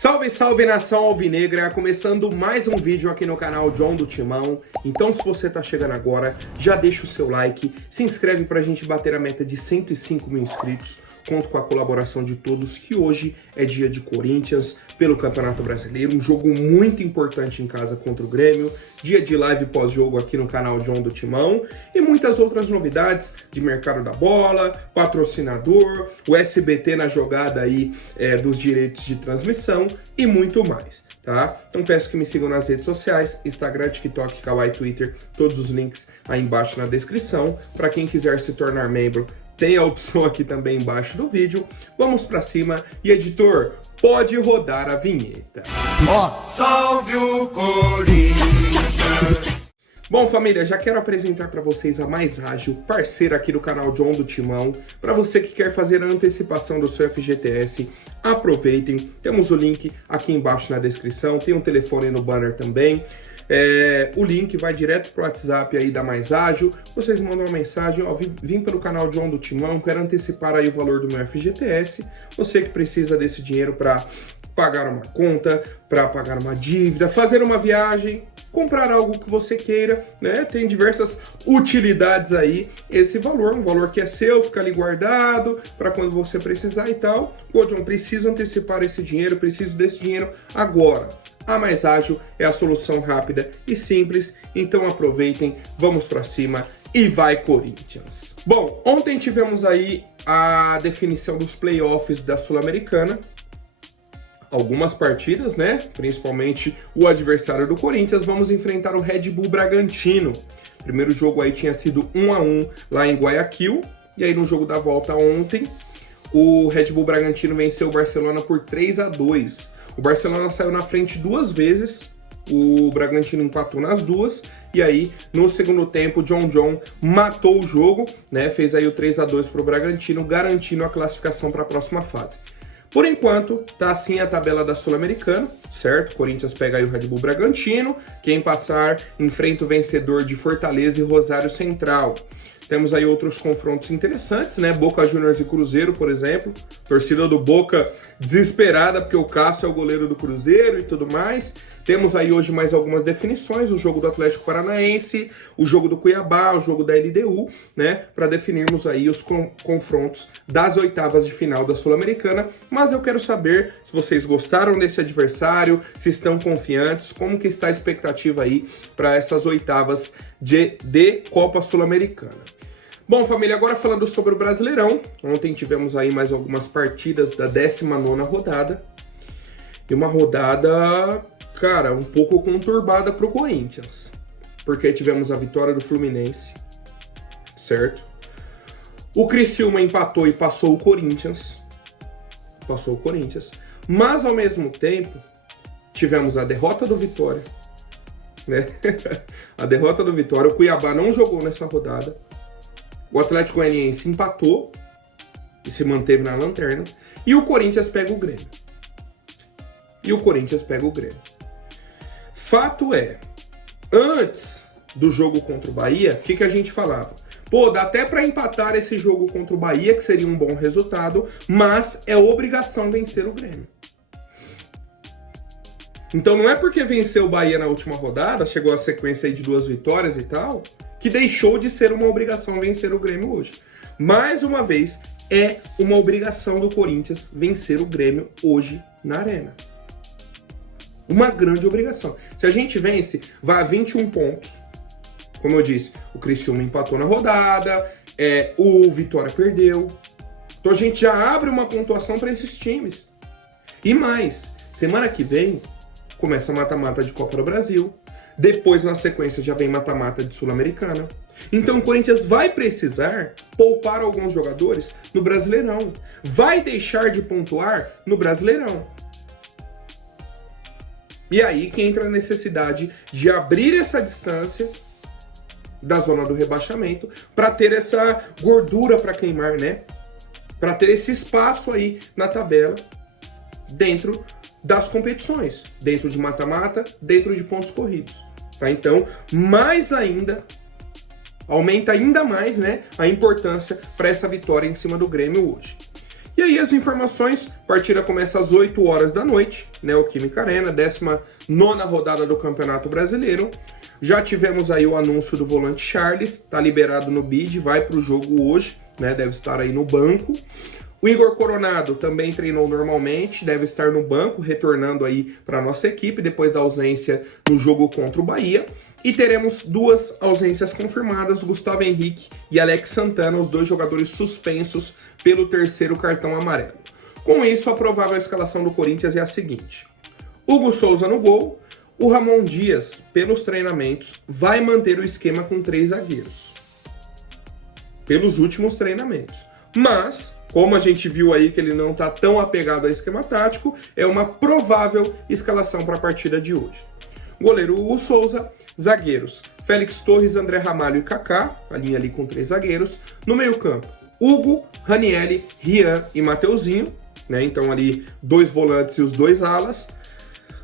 Salve, salve nação alvinegra, começando mais um vídeo aqui no canal John do Timão. Então se você tá chegando agora, já deixa o seu like, se inscreve pra gente bater a meta de 105 mil inscritos. Conto com a colaboração de todos, que hoje é dia de Corinthians pelo Campeonato Brasileiro, um jogo muito importante em casa contra o Grêmio, dia de live pós-jogo aqui no canal John do Timão e muitas outras novidades de mercado da bola, patrocinador, o SBT na jogada aí dos direitos de transmissão e muito mais, tá? Então peço que me sigam nas redes sociais, Instagram, TikTok, Kawaii, Twitter, todos os links aí embaixo na descrição. Para quem quiser se tornar membro, tem a opção aqui também embaixo do vídeo. Vamos pra cima e, editor, pode rodar a vinheta. Salve o Corinthians! Bom, família, já quero apresentar para vocês a Mais Ágil, parceira aqui do canal John do Timão. Para você que quer fazer a antecipação do seu FGTS, aproveitem. Temos o link aqui embaixo na descrição, tem um telefone no banner também. O link vai direto pro WhatsApp aí da Mais Ágil. Vocês mandam uma mensagem, ó, vim pelo canal John do Timão, quero antecipar aí o valor do meu FGTS. Você que precisa desse dinheiro para pagar uma conta, para pagar uma dívida, fazer uma viagem, comprar algo que você queira, né? Tem diversas utilidades aí. Esse valor, um valor que é seu, fica ali guardado para quando você precisar e tal. Ô, John, preciso antecipar esse dinheiro, preciso desse dinheiro agora. A Mais Ágil é a solução rápida e simples, então aproveitem, vamos para cima e vai Corinthians! Bom, ontem tivemos aí a definição dos playoffs da Sul-Americana. Algumas partidas, né? Principalmente o adversário do Corinthians, vamos enfrentar o Red Bull Bragantino. O primeiro jogo aí tinha sido 1-1 lá em Guayaquil, e aí no jogo da volta ontem, o Red Bull Bragantino venceu o Barcelona por 3-2. O Barcelona saiu na frente duas vezes, o Bragantino empatou nas duas, e aí no segundo tempo o John matou o jogo, né? Fez aí o 3-2 para o Bragantino, garantindo a classificação para a próxima fase. Por enquanto, tá assim a tabela da Sul-Americana, certo? Corinthians pega aí o Red Bull Bragantino, quem passar enfrenta o vencedor de Fortaleza e Rosário Central. Temos aí outros confrontos interessantes, né? Boca Juniors e Cruzeiro, por exemplo. Torcida do Boca desesperada porque o Cássio é o goleiro do Cruzeiro e tudo mais. Temos aí hoje mais algumas definições, o jogo do Atlético Paranaense, o jogo do Cuiabá, o jogo da LDU, né? Para definirmos aí os confrontos das oitavas de final da Sul-Americana. Mas eu quero saber se vocês gostaram desse adversário, se estão confiantes, como que está a expectativa aí para essas oitavas de Copa Sul-Americana. Bom, família, agora falando sobre o Brasileirão, ontem tivemos aí mais algumas partidas da 19ª rodada, e uma rodada, cara, um pouco conturbada para o Corinthians, porque tivemos a vitória do Fluminense, certo? O Criciúma empatou e passou o Corinthians, mas ao mesmo tempo tivemos a derrota do Vitória, né? A derrota do Vitória, o Cuiabá não jogou nessa rodada, o Atlético Goianiense empatou e se manteve na lanterna, e o Corinthians pega o Grêmio. Fato é, antes do jogo contra o Bahia, o que a gente falava? Pô, dá até para empatar esse jogo contra o Bahia, que seria um bom resultado, mas é obrigação vencer o Grêmio. Então não é porque venceu o Bahia na última rodada, chegou a sequência aí de 2 vitórias e tal, que deixou de ser uma obrigação vencer o Grêmio hoje. Mais uma vez, é uma obrigação do Corinthians vencer o Grêmio hoje na Arena. Uma grande obrigação. Se a gente vence, vai a 21 pontos. Como eu disse, o Criciúma empatou na rodada, o Vitória perdeu. Então a gente já abre uma pontuação para esses times. E mais, semana que vem começa a mata-mata de Copa do Brasil. Depois, na sequência, já vem mata-mata de Sul-Americana. Então, o Corinthians vai precisar poupar alguns jogadores no Brasileirão. Vai deixar de pontuar no Brasileirão. E aí que entra a necessidade de abrir essa distância da zona do rebaixamento para ter essa gordura para queimar, né? Para ter esse espaço aí na tabela dentro das competições, dentro de mata-mata, dentro de pontos corridos. Tá? Então, mais ainda, aumenta ainda mais, né, a importância para essa vitória em cima do Grêmio hoje. E aí as informações, a partida começa às 8 horas da noite, Neoquímica Arena, 19ª rodada do Campeonato Brasileiro. Já tivemos aí o anúncio do volante Charles, tá liberado no bid, vai para o jogo hoje, deve estar aí no banco. O Igor Coronado também treinou normalmente, deve estar no banco, retornando aí para a nossa equipe, depois da ausência no jogo contra o Bahia. E teremos duas ausências confirmadas, Gustavo Henrique e Alex Santana, os dois jogadores suspensos pelo terceiro cartão amarelo. Com isso, a provável escalação do Corinthians é a seguinte: Hugo Souza no gol, o Ramon Dias, pelos treinamentos, vai manter o esquema com 3 zagueiros. Pelos últimos treinamentos. Mas, como a gente viu aí que ele não está tão apegado ao esquema tático, é uma provável escalação para a partida de hoje. Goleiro Hugo Souza, zagueiros Félix Torres, André Ramalho e Kaká, a linha ali com 3 zagueiros. No meio campo, Hugo, Ranieri, Rian e Mateuzinho, então ali 2 volantes e os 2 alas.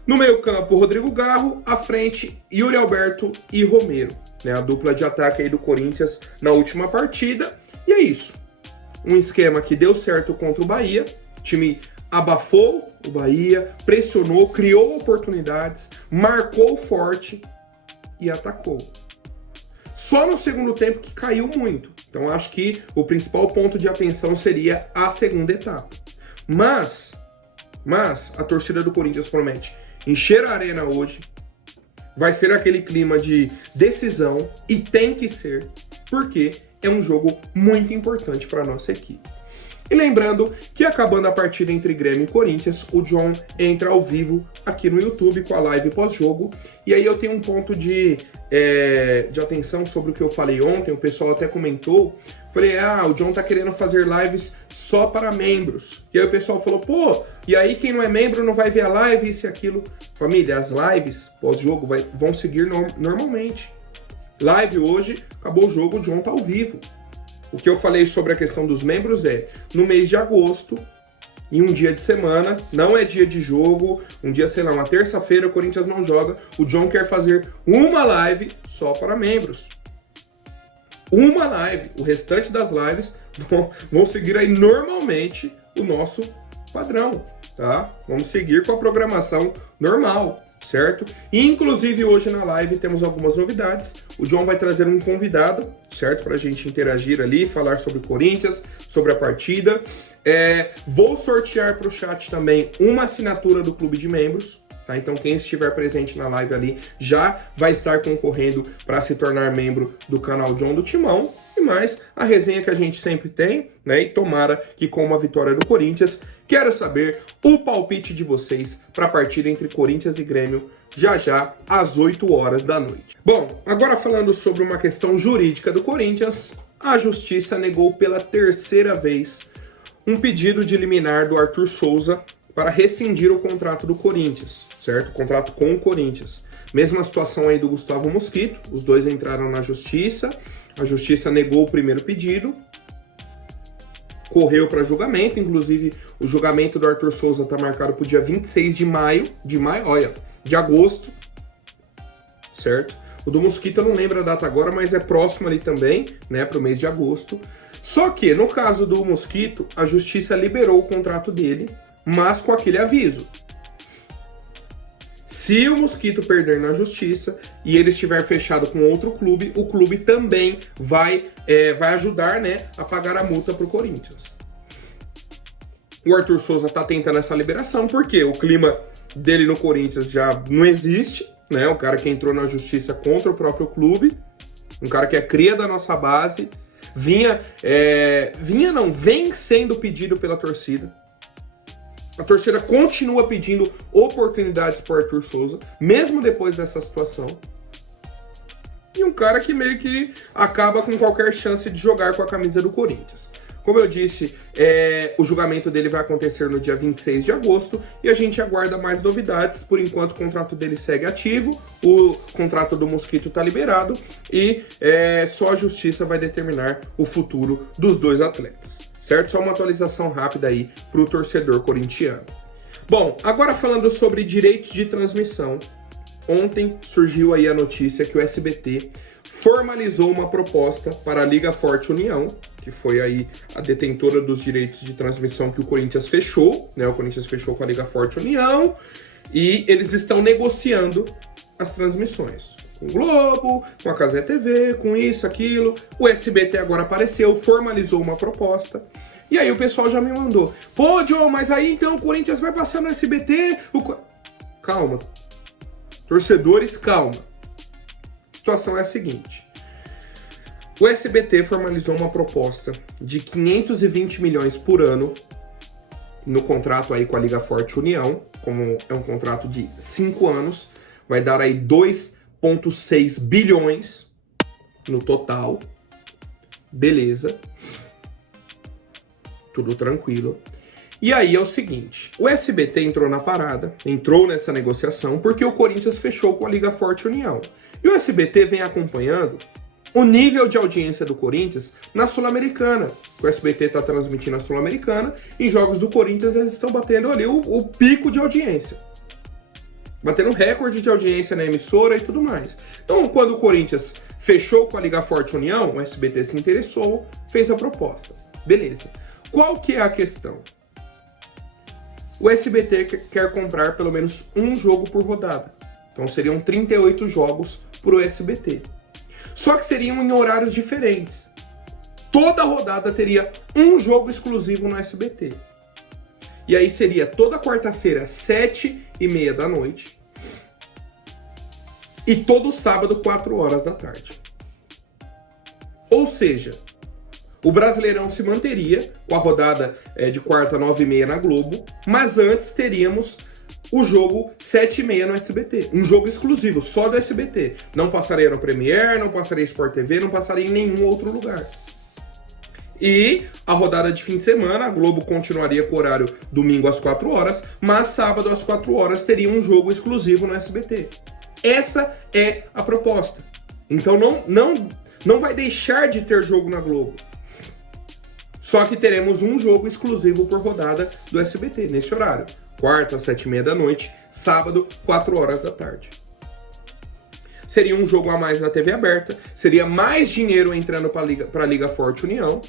No meio campo, Rodrigo Garro, à frente, Yuri Alberto e Romero, a dupla de ataque aí do Corinthians na última partida. E é isso. Um esquema que deu certo contra o Bahia, o time abafou o Bahia, pressionou, criou oportunidades, marcou forte e atacou. Só no segundo tempo que caiu muito. Então acho que o principal ponto de atenção seria a segunda etapa. Mas a torcida do Corinthians promete encher a arena hoje, vai ser aquele clima de decisão e tem que ser, porque é um jogo muito importante para a nossa equipe. E lembrando que acabando a partida entre Grêmio e Corinthians, o John entra ao vivo aqui no YouTube com a live pós-jogo. E aí eu tenho um ponto de atenção sobre o que eu falei ontem, o pessoal até comentou. Falei, o John tá querendo fazer lives só para membros. E aí o pessoal falou, pô, e aí quem não é membro não vai ver a live, isso e aquilo. Família, as lives pós-jogo vão seguir normalmente. Live hoje, acabou o jogo, o John tá ao vivo. O que eu falei sobre a questão dos membros é, no mês de agosto, em um dia de semana, não é dia de jogo, um dia, sei lá, uma terça-feira o Corinthians não joga, o John quer fazer uma live só para membros. Uma live, o restante das lives vão seguir aí normalmente o nosso padrão, tá? Vamos seguir com a programação normal, certo? E, inclusive, hoje na live temos algumas novidades. O John vai trazer um convidado, certo? Pra gente interagir ali, falar sobre o Corinthians, sobre a partida. Vou sortear para o chat também uma assinatura do Clube de Membros, tá? Então quem estiver presente na live ali já vai estar concorrendo para se tornar membro do canal John do Timão. E mais a resenha que a gente sempre tem, E tomara que com uma vitória do Corinthians, quero saber o palpite de vocês para a partida entre Corinthians e Grêmio já às 8 horas da noite. Bom, agora falando sobre uma questão jurídica do Corinthians, a Justiça negou pela 3ª vez um pedido de liminar do Arthur Souza para rescindir o contrato do Corinthians, certo? O contrato com o Corinthians. Mesma situação aí do Gustavo Mosquito, os dois entraram na Justiça, a Justiça negou o primeiro pedido, correu para julgamento, inclusive o julgamento do Arthur Souza está marcado para o dia 26 de agosto, certo? O do Mosquito eu não lembro a data agora, mas é próximo ali também, para o mês de agosto. Só que, no caso do Mosquito, a Justiça liberou o contrato dele, mas com aquele aviso. Se o Mosquito perder na Justiça e ele estiver fechado com outro clube, o clube também vai ajudar, a pagar a multa para o Corinthians. O Arthur Souza está tentando essa liberação, porque o clima dele no Corinthians já não existe, o cara que entrou na Justiça contra o próprio clube, um cara que é cria da nossa base, vem sendo pedido pela torcida. A torcida continua pedindo oportunidades para o Arthur Souza, mesmo depois dessa situação. E um cara que meio que acaba com qualquer chance de jogar com a camisa do Corinthians. Como eu disse, o julgamento dele vai acontecer no dia 26 de agosto e a gente aguarda mais novidades. Por enquanto, o contrato dele segue ativo, o contrato do Mosquito está liberado e só a Justiça vai determinar o futuro dos dois atletas, certo? Só uma atualização rápida aí para o torcedor corintiano. Bom, agora falando sobre direitos de transmissão, ontem surgiu aí a notícia que o SBT formalizou uma proposta para a Liga Forte União, que foi aí a detentora dos direitos de transmissão que o Corinthians fechou, né? O Corinthians fechou com a Liga Forte União e eles estão negociando as transmissões. Com o Globo, com a Cazé TV, com isso, aquilo. O SBT agora apareceu, formalizou uma proposta. E aí o pessoal já me mandou. Pô, John, mas aí então o Corinthians vai passar no SBT? Calma. Torcedores, calma. A situação é a seguinte. O SBT formalizou uma proposta de 520 milhões por ano no contrato aí com a Liga Forte União, como é um contrato de 5 anos, vai dar aí 2,6 bilhões no total. Beleza. Tudo tranquilo. E aí é o seguinte, o SBT entrou na parada, entrou nessa negociação, porque o Corinthians fechou com a Liga Forte União. E o SBT vem acompanhando o nível de audiência do Corinthians na Sul-Americana. O SBT está transmitindo a Sul-Americana, em jogos do Corinthians eles estão batendo ali o pico de audiência. Batendo recorde de audiência na emissora e tudo mais. Então, quando o Corinthians fechou com a Liga Forte União, o SBT se interessou, fez a proposta. Beleza. Qual que é a questão? O SBT quer comprar pelo menos um jogo por rodada. Então seriam 38 jogos para o SBT. Só que seriam em horários diferentes. Toda rodada teria um jogo exclusivo no SBT. E aí seria toda quarta-feira, 7h30 da noite. E todo sábado, 4 horas da tarde. Ou seja, o Brasileirão se manteria com a rodada de quarta, 9h30 na Globo, mas antes teríamos o jogo 7h30 no SBT. Um jogo exclusivo, só do SBT. Não passaria no Premiere, não passaria em Sport TV, não passaria em nenhum outro lugar. E a rodada de fim de semana, a Globo continuaria com o horário domingo às 4 horas, mas sábado às 4 horas teria um jogo exclusivo no SBT. Essa é a proposta. Então não vai deixar de ter jogo na Globo. Só que teremos um jogo exclusivo por rodada do SBT, nesse horário. Quarta, 7h30 da noite, sábado, 4 horas da tarde. Seria um jogo a mais na TV aberta, seria mais dinheiro entrando para a Liga Forte União.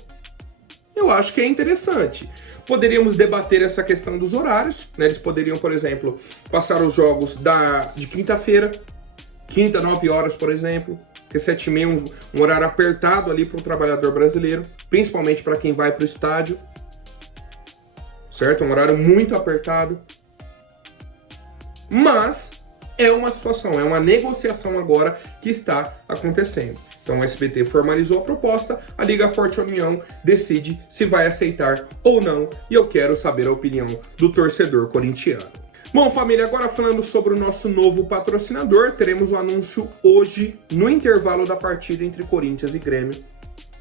Eu acho que é interessante. Poderíamos debater essa questão dos horários, né? Eles poderiam, por exemplo, passar os jogos de quinta-feira, quinta, 9 horas, por exemplo. Porque 7h30 um horário apertado ali para o trabalhador brasileiro, principalmente para quem vai para o estádio, certo? Um horário muito apertado. Mas é uma situação, é uma negociação agora que está acontecendo. Então o SBT formalizou a proposta, a Liga Forte União decide se vai aceitar ou não, e eu quero saber a opinião do torcedor corintiano. Bom, família, agora falando sobre o nosso novo patrocinador, teremos o anúncio hoje, no intervalo da partida entre Corinthians e Grêmio.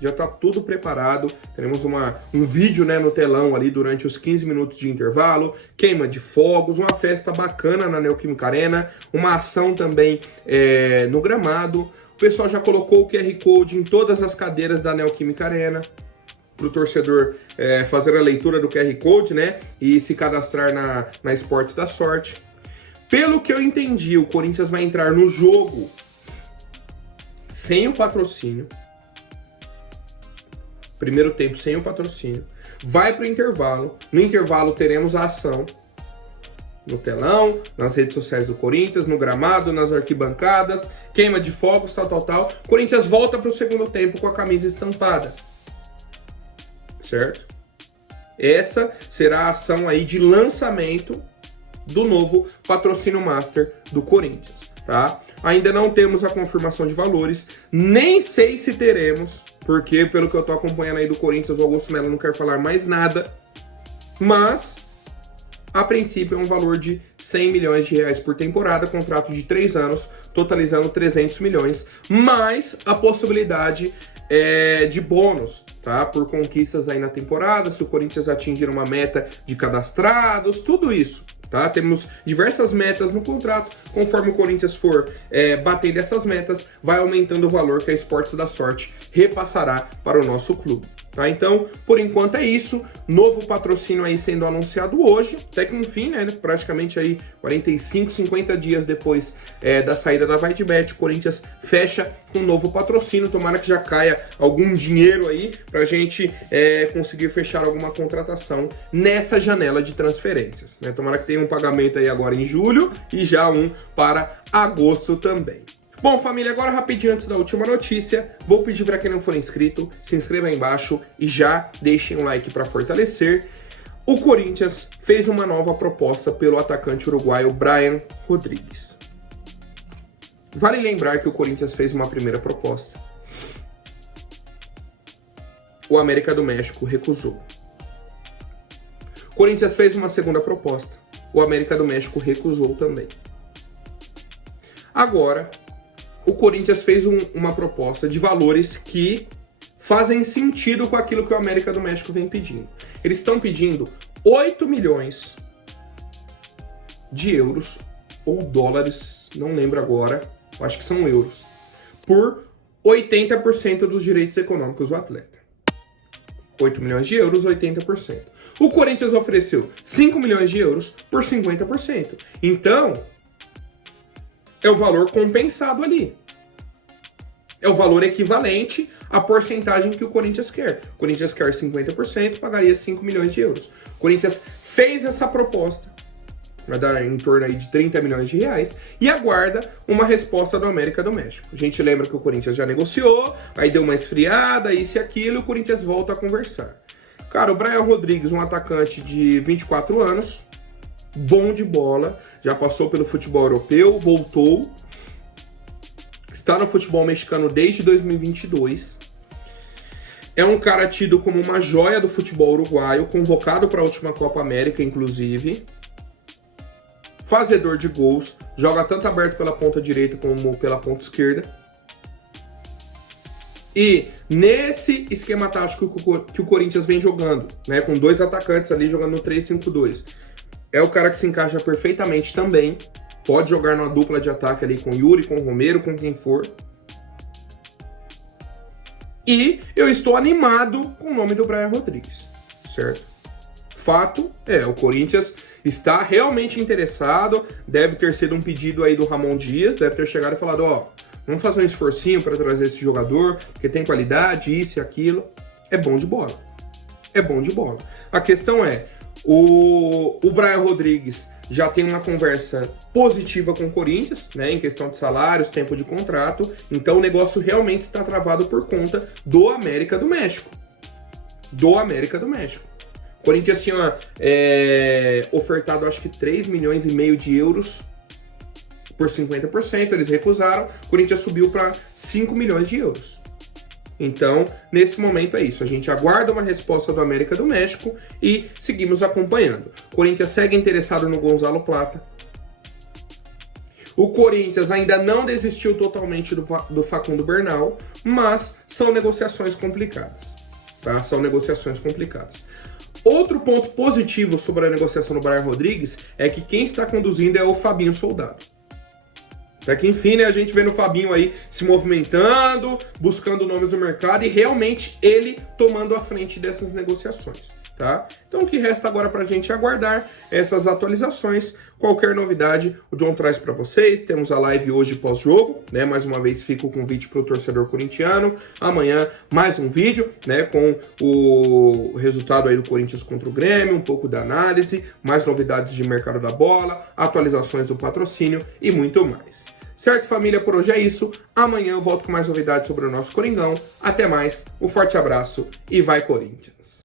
Já está tudo preparado, teremos um vídeo, né, no telão ali durante os 15 minutos de intervalo, queima de fogos, uma festa bacana na Neoquímica Arena, uma ação também no gramado. O pessoal já colocou o QR Code em todas as cadeiras da Neoquímica Arena, para o torcedor fazer a leitura do QR Code, né, e se cadastrar na Esportes da Sorte. Pelo que eu entendi, o Corinthians vai entrar no jogo sem o patrocínio. Primeiro tempo sem o patrocínio. Vai para o intervalo. No intervalo teremos a ação no telão, nas redes sociais do Corinthians, no gramado, nas arquibancadas, queima de fogos, tal. O Corinthians volta para o segundo tempo com a camisa estampada. Certo? Essa será a ação aí de lançamento do novo patrocínio master do Corinthians, tá? Ainda não temos a confirmação de valores, nem sei se teremos, porque pelo que eu tô acompanhando aí do Corinthians, o Augusto Melo não quer falar mais nada, mas a princípio é um valor de 100 milhões de reais por temporada, contrato de 3 anos, totalizando 300 milhões, mais a possibilidade de bônus, tá? Por conquistas aí na temporada, se o Corinthians atingir uma meta de cadastrados, tudo isso, tá? Temos diversas metas no contrato, conforme o Corinthians for batendo essas metas, vai aumentando o valor que a Esportes da Sorte repassará para o nosso clube. Tá? Então, por enquanto é isso. Novo patrocínio aí sendo anunciado hoje. Até que enfim, né? Praticamente aí 45, 50 dias depois da saída da VaidBet, o Corinthians fecha com um novo patrocínio. Tomara que já caia algum dinheiro aí pra gente conseguir fechar alguma contratação nessa janela de transferências. Né? Tomara que tenha um pagamento aí agora em julho e já um para agosto também. Bom, família, agora rapidinho antes da última notícia, vou pedir para quem não for inscrito, se inscreva aí embaixo e já deixem um like para fortalecer. O Corinthians fez uma nova proposta pelo atacante uruguaio Brian Rodrigues. Vale lembrar que o Corinthians fez uma primeira proposta. O América do México recusou. O Corinthians fez uma segunda proposta. O América do México recusou também. Agora, o Corinthians fez uma proposta de valores que fazem sentido com aquilo que o América do México vem pedindo. Eles estão pedindo 8 milhões de euros ou dólares, não lembro agora, acho que são euros, por 80% dos direitos econômicos do atleta. 8 milhões de euros, 80%. O Corinthians ofereceu 5 milhões de euros por 50%. Então, é o valor compensado ali. É o valor equivalente à porcentagem que o Corinthians quer. O Corinthians quer 50%, pagaria 5 milhões de euros. O Corinthians fez essa proposta, vai dar em torno aí de 30 milhões de reais, e aguarda uma resposta do América do México. A gente lembra que o Corinthians já negociou, aí deu uma esfriada, isso e aquilo, e o Corinthians volta a conversar. Cara, o Brian Rodrigues, um atacante de 24 anos, bom de bola, já passou pelo futebol europeu, voltou, está no futebol mexicano desde 2022, é um cara tido como uma joia do futebol uruguaio, convocado para a última Copa América, inclusive, fazedor de gols, joga tanto aberto pela ponta direita como pela ponta esquerda. E nesse esquema tático que o Corinthians vem jogando, né, com dois atacantes ali jogando no 3-5-2, é o cara que se encaixa perfeitamente também. Pode jogar numa dupla de ataque ali com Yuri, com Romero, com quem for. E eu estou animado com o nome do Brian Rodrigues, certo? Fato é, o Corinthians está realmente interessado, deve ter sido um pedido aí do Ramon Dias, deve ter chegado e falado, ó, vamos fazer um esforcinho para trazer esse jogador, porque tem qualidade, isso e aquilo. É bom de bola. É bom de bola. A questão é, o Brian Rodrigues já tem uma conversa positiva com o Corinthians, né, em questão de salários, tempo de contrato, então o negócio realmente está travado por conta do América do México. Do América do México. O Corinthians tinha ofertado, acho que 3 milhões e meio de euros por 50%, eles recusaram, o Corinthians subiu para 5 milhões de euros. Então, nesse momento é isso, a gente aguarda uma resposta do América do México e seguimos acompanhando. O Corinthians segue interessado no Gonzalo Plata. O Corinthians ainda não desistiu totalmente do Facundo Bernal, mas são negociações complicadas, tá? São negociações complicadas. Outro ponto positivo sobre a negociação do Brian Rodrigues é que quem está conduzindo é o Fabinho Soldado. Até que enfim, né, a gente vê no Fabinho aí se movimentando, buscando nomes no mercado e realmente ele tomando a frente dessas negociações, tá? Então o que resta agora pra gente aguardar essas atualizações. Qualquer novidade o John traz para vocês. Temos a live hoje pós-jogo, né? Mais uma vez fica o convite pro torcedor corintiano. Amanhã mais um vídeo, né, com o resultado aí do Corinthians contra o Grêmio, um pouco da análise, mais novidades de mercado da bola, atualizações do patrocínio e muito mais. Certo, família? Por hoje é isso. Amanhã eu volto com mais novidades sobre o nosso Coringão. Até mais, um forte abraço e vai Corinthians!